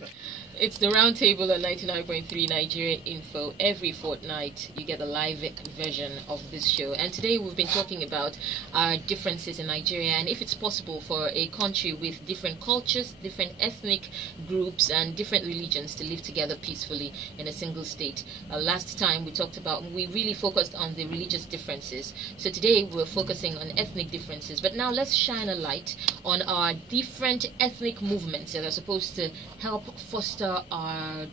Right. It's the Roundtable on 99.3 Nigeria Info. Every fortnight, you get a live version of this show. And today we've been talking about our differences in Nigeria and if it's possible for a country with different cultures, different ethnic groups, and different religions to live together peacefully in a single state. Last time we really focused on the religious differences. So today we're focusing on ethnic differences. But now let's shine a light on our different ethnic movements that are supposed to help foster our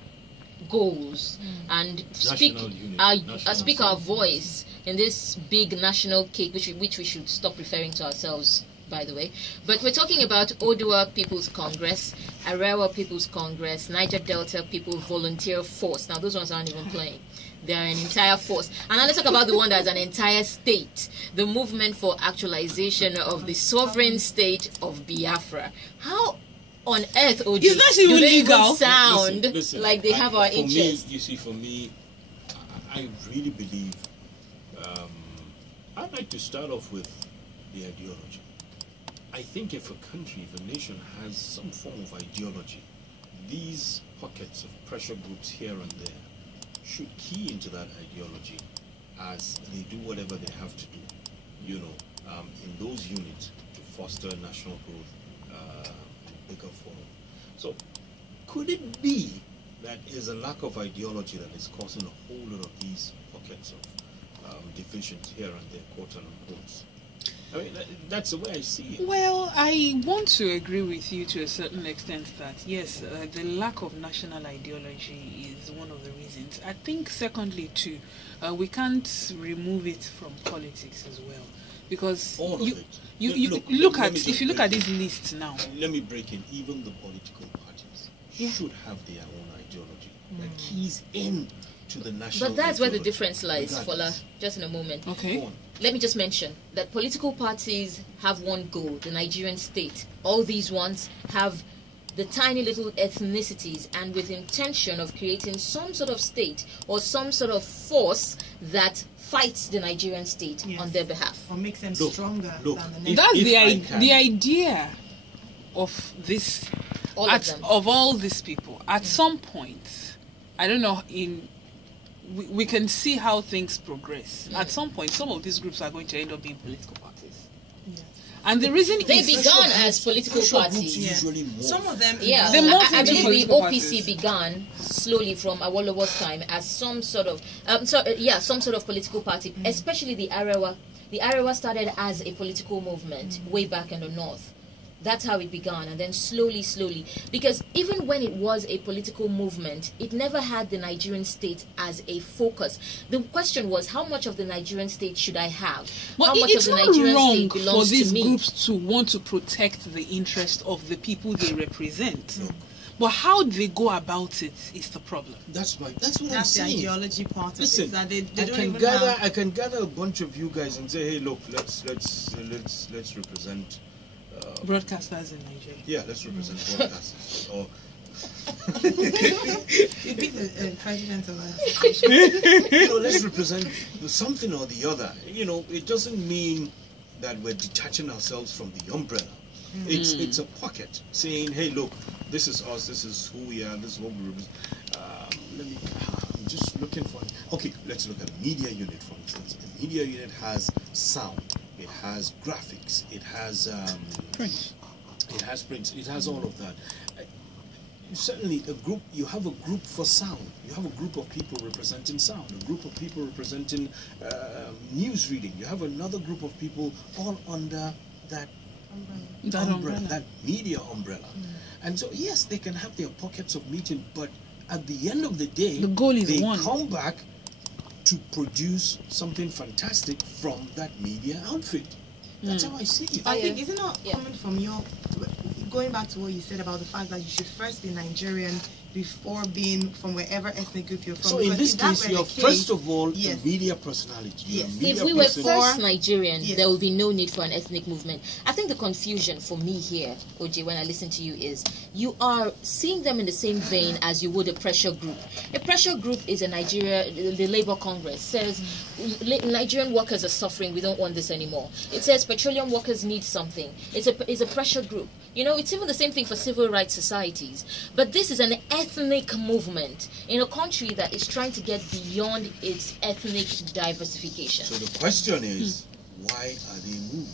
goals and speak our voice in this big national cake, which we should stop referring to ourselves, by the way. But we're talking about Oduwa People's Congress, Arewa People's Congress, Niger Delta People Volunteer Force. Now those ones aren't even playing. They are an entire force. And now let's talk about the one that's an entire state, the Movement for Actualization of the Sovereign State of Biafra. How on earth, OJ, is that even legal? Sound listen, like they have our interest? You see, for me, I really believe I'd like to start off with the ideology. I think if a country, if a nation has some form of ideology, these pockets of pressure groups here and there should key into that ideology as they do whatever they have to do, in those units to foster national growth in bigger form. So, could it be that there's a lack of ideology that is causing a whole lot of these pockets of divisions here and there, quote unquote? I mean, that's the way I see it. Well, I want to agree with you to a certain extent that, yes, the lack of national ideology is one of the reasons. I think, secondly, too, we can't remove it from politics as well. Because if you look at this list now. Let me break in. Even the political parties should have their own ideology that keys in to the national. But that's where the difference lies, Fola. Just in a moment. Okay. Let me just mention that political parties have one goal, the Nigerian state. All these ones have the tiny little ethnicities and with intention of creating some sort of state or some sort of force that fights the Nigerian state on their behalf. Or makes them stronger than the next. That's the idea of this, of all these people. At some point, I don't know, we can see how things progress. At some point, some of these groups are going to end up being political parties. Yes. And the reason they began as political parties. Usually some of them. Yeah, I believe the OPC began slowly from Awolowo's time as some sort of political party, especially the Arewa. The Arewa started as a political movement way back in the north. That's how it began, and then slowly, because even when it was a political movement, it never had the Nigerian state as a focus. The question was, how much of the Nigerian state should I have? But how much of the Nigerian state belongs to me? It's not wrong for these groups to want to protect the interest of the people they represent. But how they go about it is the problem. That's what I'm saying. That's the ideology part of it. That they I can gather a bunch of you guys and say, hey, look, let's represent. Broadcasters in Nigeria. Yeah, let's represent broadcasters. Or you'd be the president of us. Let's represent something or the other. It doesn't mean that we're detaching ourselves from the umbrella. It's a pocket saying, hey, look, this is us, this is who we are, this is what we represent. I'm just looking for it. Okay, let's look at a media unit, for instance. The media unit has sound. It has graphics. It has print. It has prints. It has all of that. Certainly, you have a group for sound. You have a group of people representing sound. A group of people representing news reading. You have another group of people all under that umbrella, that media umbrella. And so, yes, they can have their pockets of meeting, but at the end of the day, the goal is they one. Come back to produce something fantastic from that media outfit. That's how I see it. I think, isn't it coming from going back to what you said about the fact that you should first be Nigerian before being from wherever ethnic group you're from. So in this Because if case, that you're were the first of all yes. a media personality. You're a Yes. media If we were personality. first Nigerian, Yes. there would be no need for an ethnic movement. I think the confusion for me here, OJ, when I listen to you is you are seeing them in the same vein as you would a pressure group. A pressure group is a Nigeria, the Labour Congress says Nigerian workers are suffering, we don't want this anymore. It says petroleum workers need something. It's a pressure group. You know, it's even the same thing for civil rights societies. But this is an ethnic movement in a country that is trying to get beyond its ethnic diversification. So the question is, why are they moving?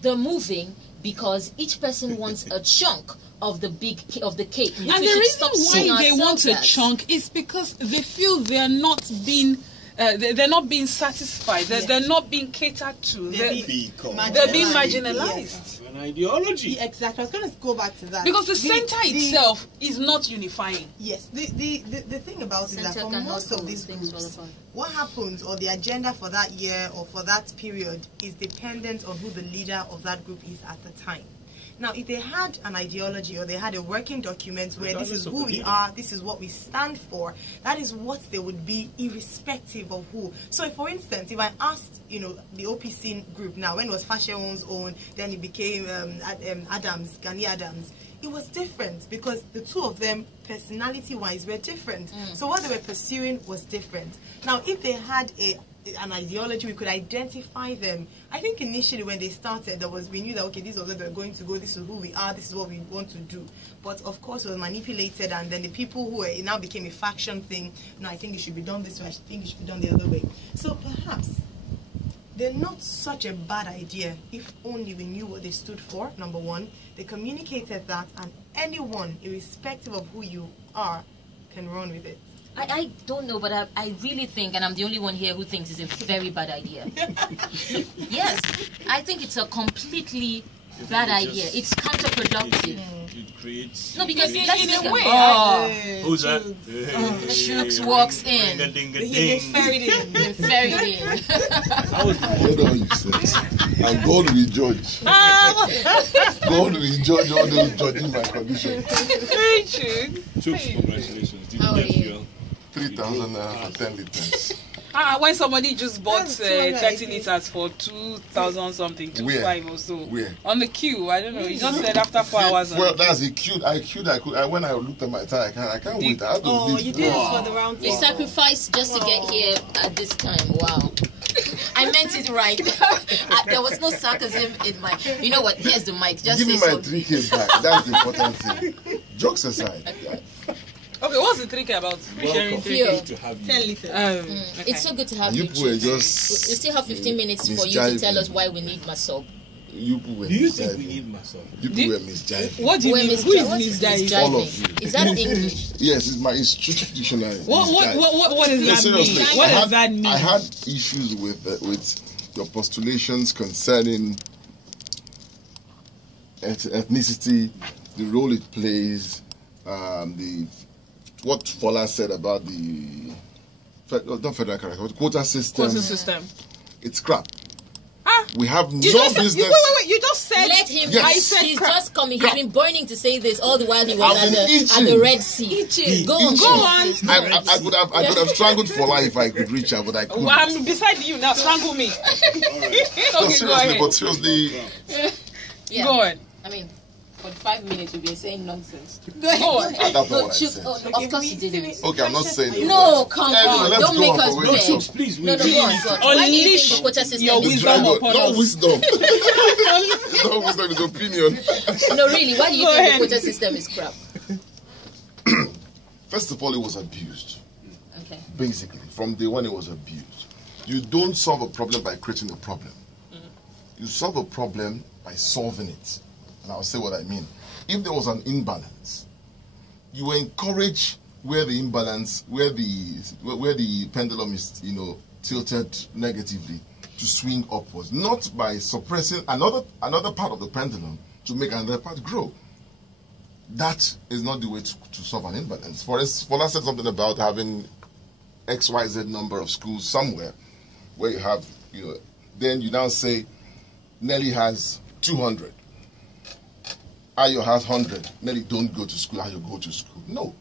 They're moving because each person wants a chunk of the cake. which And we the should reason stop seeing why they want a ourselves as. chunk is because they feel they are not being they're not being satisfied. They're not being catered to. They're being marginalized. An ideology. Yeah, exactly. I was going to go back to that. Because the center itself is not unifying. Yes, the thing about it is that Center for cannot most of hold these things groups, all apart. what happens or the agenda for that year or for that period is dependent on who the leader of that group is at the time. Now, if they had an ideology or they had a working document where this is who we are, this is what we stand for, that is what they would be irrespective of who. So, for instance, if I asked, the OPC group now, when it was Fashion's own, then it became Gani Adams, it was different because the two of them, personality-wise, were different. So what they were pursuing was different. Now, if they had an ideology, we could identify them. I think initially when they started, we knew that, okay, this is where they're going to go, this is who we are, this is what we want to do. But of course it was manipulated, and then the people who it now became a faction thing. No, I think it should be done this way, I think it should be done the other way. So perhaps they're not such a bad idea if only we knew what they stood for, number one. They communicated that, and anyone, irrespective of who you are, can run with it. I don't know, but I really think, and I'm the only one here who thinks it's a very bad idea. Yes, I think it's a completely bad idea. It's counterproductive. It creates... No, because in that's a way, Who's that? Shooks walks in. They ferried in. They're ferried in. I don't know what you said. And God will judge. God will judge all those judging my condition. Very true. Chooks, congratulations. Did How you are get you? fuel? 3,000 for 10 liters. When somebody just bought That's 30 liters for 2,000 something, 2,500 or so. Where? On the queue, I don't know. You just said after 4 hours. Well, that's it. When I looked at my time, I can't wait. I have to leave. You did it for the round You table. sacrificed just to get here at this time. Wow. I meant it right. There was no sarcasm in my... You know what? Here's the mic. Just Give say me my something. 3K back. That's the important thing. Jokes aside. Okay, what's the trick about sharing 3K? Fuel. To have you. 10 liters. Okay. It's so good to have You you. people were Chief. just We still have 15 minutes for you to tell us misjiving. why we need Masob. You people were Do you think we misjiving. need muscle? You people were misjiving. What do you We're mean? Who is what is misjiving? All of you. Is that English? Yes, it's strict dictionary. What does No, that seriously, mean? What does that mean? I had issues with your postulations concerning ethnicity, the role it plays, what Fola said about the not federal character, but quota system. What's the system? It's crap. Ah, We have you no just said, business. wait, you just said. Let him. Yes. I said He's crap. just coming. He's been burning to say this all the while he was I've been at itching. the Red Sea. Go on. Itching. Go on. I could have strangled Fola if I could reach her, but I couldn't. Well, I'm beside you now. Strangle me. Okay, go ahead. But seriously, Yeah. Go on. I mean, for 5 minutes we've been saying nonsense. Go on. that's not No, what I Chooks, said. of course you didn't. Okay, I'm not saying that. No, come Anyway, on. let's Don't go make on us for beg. wisdom. Chooks, please. No, go on. Go on. Why do you think the quota system your is wisdom wrong? upon No us. wisdom. No wisdom is opinion. No, really. Why do you Go think ahead. the quota system is crap? First of all, it was abused. Okay. Basically, from day one, it was abused. You don't solve a problem by creating a problem. You solve a problem by solving it. And I'll say what I mean. If there was an imbalance, you encourage where the imbalance, where the pendulum is, tilted negatively, to swing upwards, not by suppressing another part of the pendulum to make another part grow. That is not the way to solve an imbalance. For instance, Fola said something about having XYZ number of schools somewhere where you have, then you now say Nelly has 200. Ayo has 100, maybe don't go to school, Ayo go to school. No.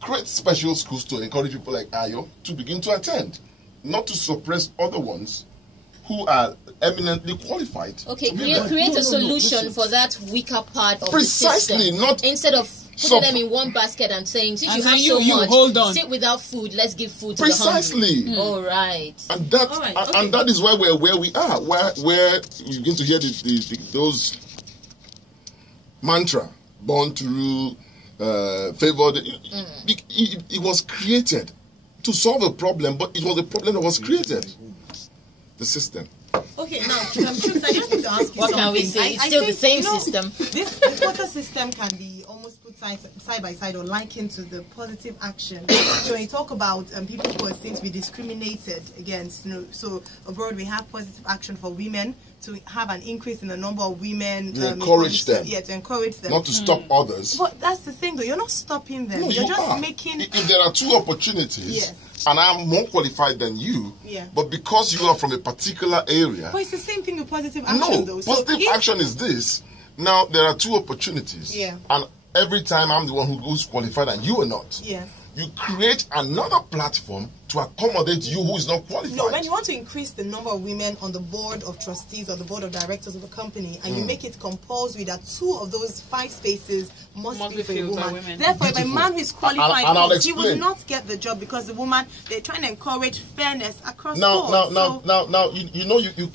Create special schools to encourage people like Ayo to begin to attend, not to suppress other ones who are eminently qualified. Okay, create a solution for that weaker part of Precisely, the system. not instead of putting them in one basket and saying, since you have so much, hold on. sit without food, let's give food to precisely. the hungry. All right. And that and that is why we're where we are, where you begin to hear those mantra, born to rule, favored. It was created to solve a problem, but it was a problem that was created. The system. Okay, now, Truth, I just need to ask you what something. Can we say? It's still the same system. The quota system can be almost put side by side or likened to the positive action. So when you talk about people who are seen to be discriminated against, so abroad we have positive action for women to have an increase in the number of women. To encourage them. Yeah, to encourage them. Not to stop others. But that's the thing, though. You're not stopping them. No, You're just are. making... If there are two opportunities, and I'm more qualified than you, but because you are from a particular area... But it's the same thing with positive action, though. No, positive action is this. Now, there are two opportunities. And every time I'm the one who's qualified and you are not. You create another platform to accommodate you who is not qualified. No, when you want to increase the number of women on the board of trustees or the board of directors of a company, and you make it compulsory that 2 of those 5 spaces must be for a woman. Therefore, if a man who is qualified, he will not get the job because the woman, they're trying to encourage fairness across the board.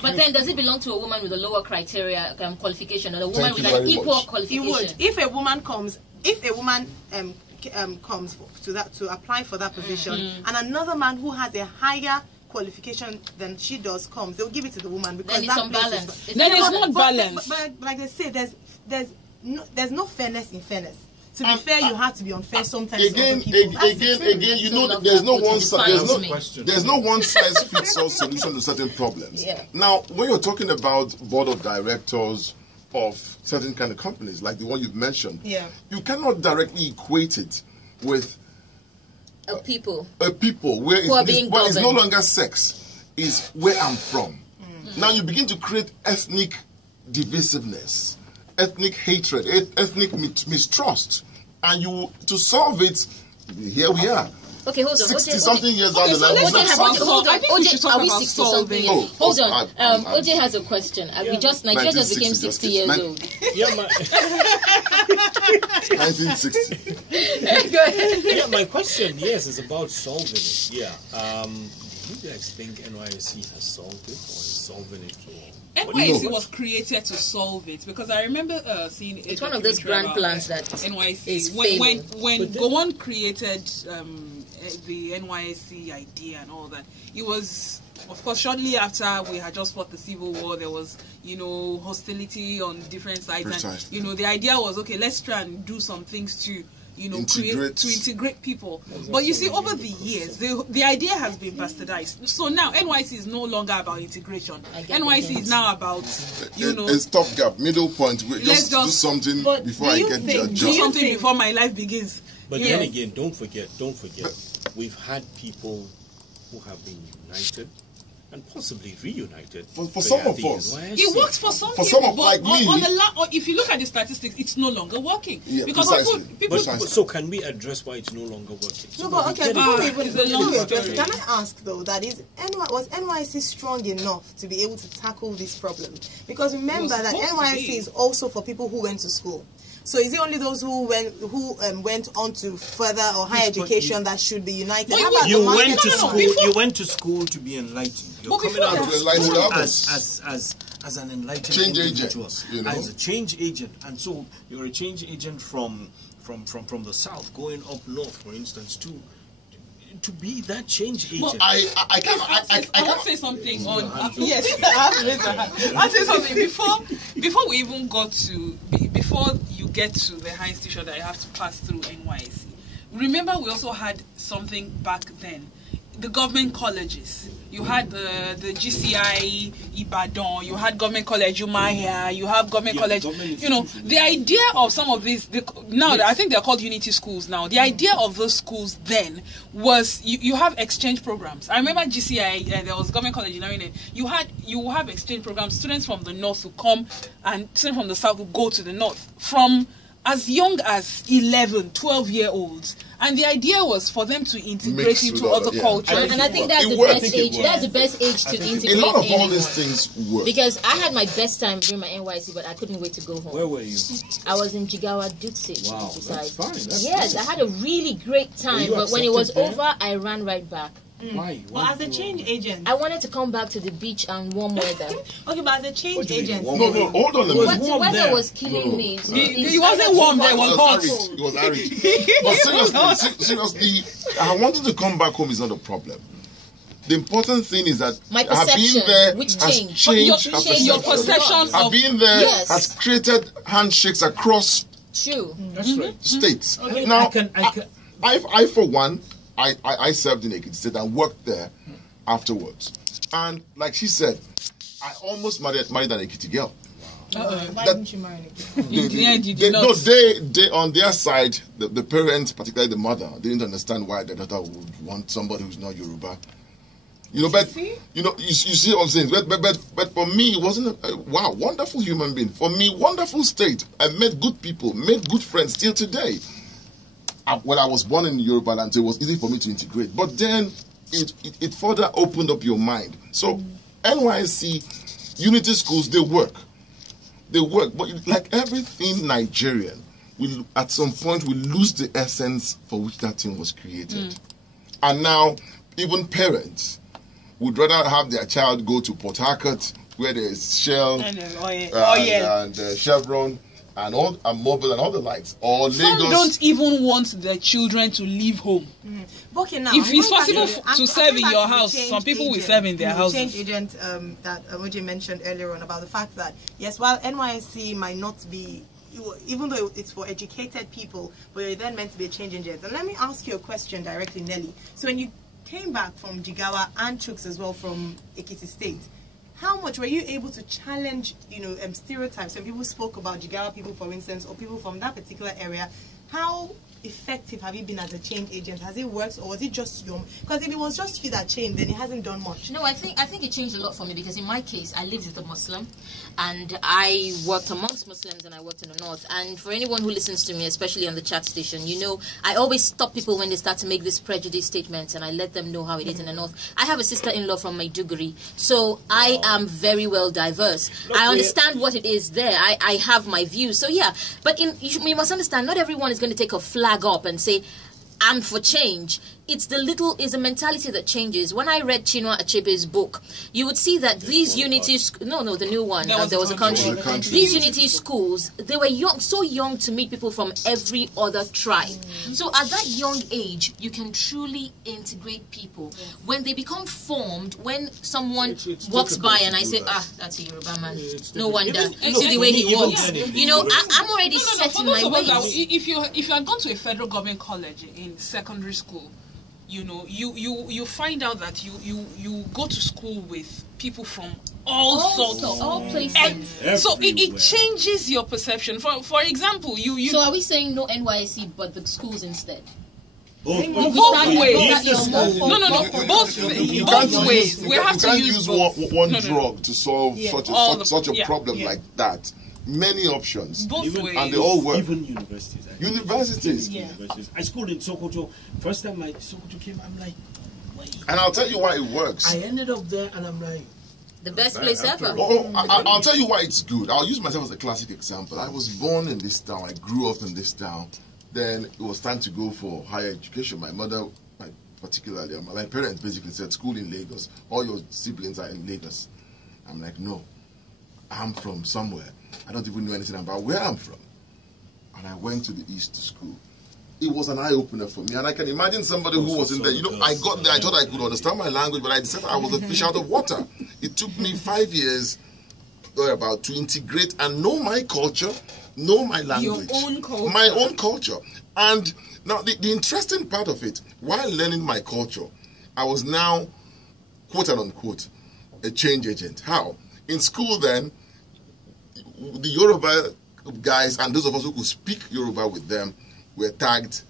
But then does it belong to a woman with a lower criteria qualification or a woman with an equal qualification? It would. If a woman comes, comes to apply for that position, and another man who has a higher qualification than she does comes, they'll give it to the woman because then it's unbalanced. Then it's not balanced. But like they say, there's no fairness in fairness. To be fair, you have to be unfair sometimes. Again, you know, there's no one size fits all solution to certain problems. Now, when you're talking about board of directors of certain kind of companies, like the one you've mentioned, you cannot directly equate it with a people where it's no longer sex, is where I'm from. Now you begin to create ethnic divisiveness, ethnic hatred, ethnic mistrust, and to solve it, here we are. Okay, hold on. 60-something years down the line. Are we 60-something? Hold on. OJ has a question. Nigeria just became 60 years old. 1960. Go ahead. Yeah, my question, is about solving it. Do you guys think NYSC has solved it or is solving it? NYSC was created to solve it because I remember seeing it's one of those grand plans that NYSC when Gowon created the NYSC idea and all that. It was, of course, shortly after we had just fought the Civil War. There was, hostility on different sides, and the idea was, okay, let's try and do some things to integrate people. But you see, over the years, the idea has been bastardized. So now NYC is no longer about integration. NYC is now about, a stopgap, middle point. Just do something before I get your job. Do something before my life begins. But then again, don't forget, we've had people who have been united and possibly reunited. For some of us. It works for some people, but if you look at the statistics, it's no longer working. Because people so can we address why it's no longer working? No, but okay, before we address, can I ask though, was NYC strong enough to be able to tackle this problem? Because remember that NYC is also for people who went to school. So is it only those who went on to further or higher education that should be united? You went to school to be enlightened. You're coming out of school as an enlightened change individual, agent, as a change agent, and so you're a change agent from the south going up north, for instance, to be that change agent. I can't say something on. Yes, I have to raise my hand. I'll say something before we even got to before you get to the high institution that you have to pass through NYSC. Remember, we also had something back then. The government colleges. You had the GCI Ibadan, you had government college Umahia, you have government college. The idea of some of these, I think they're called unity schools now. The idea of those schools then was you have exchange programs. I remember GCI, there was government college in Arena. You have exchange programs. Students from the north who come and students from the south who go to the north. From as young as 11, 12-year-olds. And the idea was for them to integrate Mix into with other other- yeah. cultures. And I think that's It the works. best age. That's the best age to integrate A lot of all anyone. these things work. Because I had my best time during my NYC, but I couldn't wait to go home. Where were you? I was in Jigawa Dutse. Wow, to be that's precise. fine. That's Yes, nice. I had a really great time, you but when it was accepted there? over, I ran right back. Why? Well, as a change agent, I wanted to come back to the beach and warm weather. okay, but as a change agent, No, hold on a Was minute. But the warm weather there. was killing me. So It wasn't warm there, it was hot. It was arid. But seriously, I wanted to come back home is not a problem. The important thing is that My being perception, there which has changed. changed Your- our your perception. perception Have of- been there Yes. has created handshakes across True. That's right. states. I mean, Now, I for one, I served in Ekiti State and worked there afterwards. And like she said, I almost married an Ekiti girl. why didn't you marry him? In the end, you They, did not. no, they on their side, the parents, particularly the mother, didn't understand why their daughter would want somebody who's not Yoruba. You know, but you see what I'm saying. But for me, it wasn't wow, wonderful human being. For me, wonderful state. I met good people, made good friends still today. When I was born in Yoruba land, so it was easy for me to integrate. But then it further opened up your mind. So NYC unity schools, they work. They work, but like everything Nigerian, at some point we lose the essence for which that thing was created. And now, even parents would rather have their child go to Port Harcourt, where there is Shell and Chevron and Mobil and all the lights, or Some Lagos. don't even want their children to leave home. Okay, now, If I'm it's going back possible I'm to coming serve in back your to the house, change some people will agent, serve in their the houses. change agent that Oje mentioned earlier on about the fact that, yes, while NYSC might not be, even though it's for educated people, but you're then meant to be a change agent. And let me ask you a question directly, Nelly. So when you came back from Jigawa and Chuks as well from Ekiti State, how much were you able to challenge, stereotypes? When people spoke about Jigawa people, for instance, or people from that particular area, how effective have you been as a change agent? Has it worked, or was it just your? Because if it was just you that changed, then it hasn't done much. No, I think it changed a lot for me because in my case, I lived with a Muslim, and I worked amongst Muslims, and I worked in the north. And for anyone who listens to me, especially on the chat station, I always stop people when they start to make these prejudice statements, and I let them know how it is in the north. I have a sister-in-law from Maiduguri, so I am very well diverse. I understand what it is there. I have my views. So yeah, but you must understand, not everyone is going to take a flag up and say, I'm for change. It's a mentality that changes. When I read Chinua Achebe's book, you would see that these unity the new one, there was a country. These unity schools, they were so young to meet people from every other tribe. So at that young age, you can truly integrate people. When they become formed, when someone walks by and I say, that's a Yoruba man. No wonder. See the way he walks. I'm already set in my ways. If you had gone to a federal government college in secondary school, you find out that you go to school with people from all sorts, all places. And so it changes your perception. For example, you. So are we saying no NYSC but the schools instead? Both ways. Both ways. We have to use one drug to solve such a problem like that. Many options. Both ways. And they all work. Even universities. Universities. Universities. I schooled in Sokoto. First time Sokoto came, I'm like, wait. And I'll tell you why it works. I ended up there and I'm like, the best place ever. I'll tell you why it's good. I'll use myself as a classic example. I was born in this town. I grew up in this town. Then it was time to go for higher education. My mother, particularly, my parents basically said, school in Lagos. All your siblings are in Lagos. I'm like, no. I'm from somewhere. I don't even know anything about where I'm from. And I went to the East to school. It was an eye-opener for me. And I can imagine somebody who was in there. I got there, I thought I could understand my language, but I decided I was a fish out of water. It took me 5 years or about to integrate and know my culture, know my language. Your own culture. My own culture. And now the interesting part of it, while learning my culture, I was now, quote and unquote, a change agent. How? In school then, the Yoruba guys and those of us who could speak Yoruba with them were tagged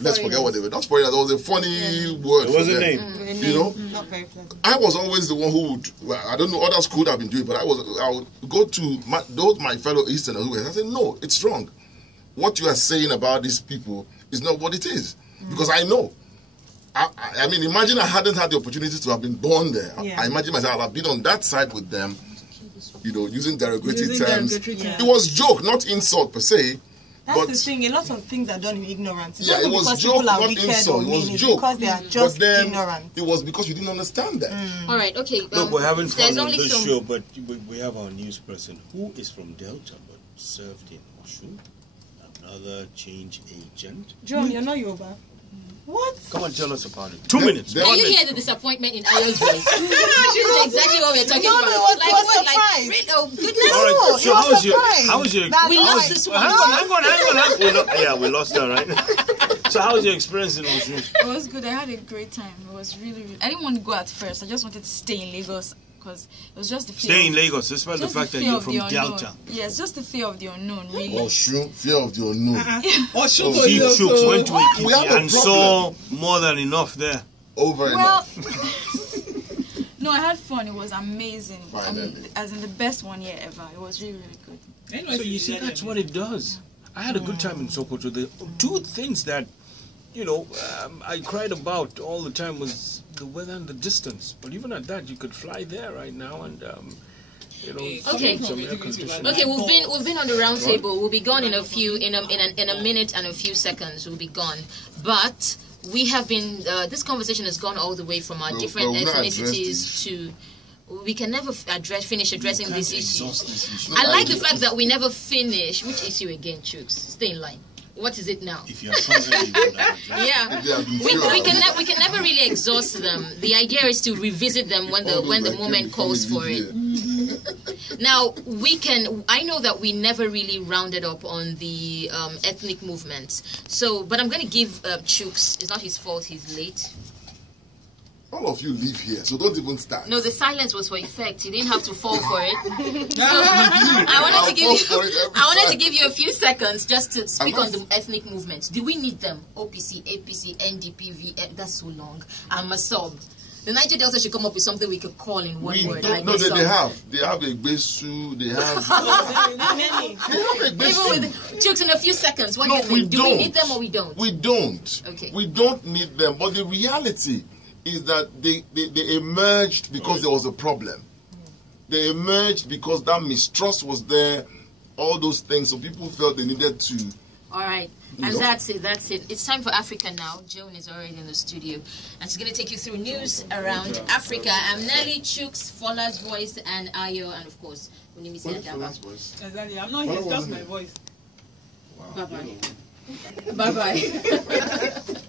let's forget what they were. Not foreigners. That was a funny word. It was a name. You know, Not very pleasant. I was always the one who would. Well, I don't know others could have been doing, but I would go to my fellow Easterners who were. I said, no, it's wrong. What you are saying about these people is not what it is, because I know. I mean, imagine I hadn't had the opportunity to have been born there. Yeah. I imagine myself, I'd have been on that side with them, you know, using derogatory terms. Yeah. It was joke, not insult per se. That's but the thing. A lot of things are done in ignorance. It's yeah, not it was because joke, people are not wicked insult. or It was mean. It's joke. because they are But just then ignorant. it was because you didn't understand that. All right, okay. Look, we're having fun there's on only this some... show, but we have our news person who is from Delta but served in Oshu, another change agent. John, you're not Yoruba. What? Come on, tell us about it. 2 minutes. Can you hear the disappointment in Ayo's voice? This is exactly what we're talking about. it was what? surprise. Really? Oh, goodness. All right, No, so it was how was your surprise. We lost this one. hang on. Yeah, we lost her, right? So how was your experience in Oshu? It was good. I had a great time. It was really. I didn't want to go at first. I just wanted to stay in Lagos because it was just the fear. Stay in Lagos, despite the Just fact that fear you're of from the unknown. Delta. Yes, just the fear of the unknown, really. Oh, fear of the unknown. See, Chooks went to We have Ikiti a and saw more than enough there. Over and Well, off. no, I had fun. It was amazing. Finally. As in the best 1 year ever. It was really, really good. So you see, that's what it does. I had a good time in Sokoto. The two things that, you know, I cried about all the time was the weather and the distance. But even at that, you could fly there right now and, you know, Okay. some air conditioning. Okay, we've been on the round table. We'll be gone in a minute and a few seconds. We'll be gone, but we have been. This conversation has gone all the way from our different we'll not address ethnicities this. to. We can never finish addressing these issues. This issue. I like the fact that we never finish. Which issue again, Chooks? Stay in line. What is it now? If you're from there, you would have addressed Yeah, They have been we can never really exhaust them. The idea is to revisit them when the moment calls for it. Now I know that we never really rounded up on the ethnic movements. So, but I'm going to give Chooks. It's not his fault. He's late. All of you live here, so don't even start. No, the silence was for effect. You didn't have to fall for it. I wanted to give you a few seconds just to speak on the ethnic movements. Do we need them? OPC, APC, NDP, VN. That's so long. I'm a sub. The Niger Delta should come up with something we could call in one word. Like No, a sub. they have a besu, they have Many. a Even besu. with Chooks in a few seconds. What No, do you think? we Do we don't. need them or we don't? We don't. Okay. We don't need them. But the reality is that they emerged because there was a problem. They emerged because that mistrust was there, all those things. So people felt they needed to. All right. And No. that's it. It's time for Africa now. Joan is already in the studio. And she's going to take you through news around Africa. I'm Nelly, Chooks, Fola's voice, and Ayo, and of course, Unimisi Adaba. Exactly. I'm not here, it's just my voice. Bye-bye. Bye-bye.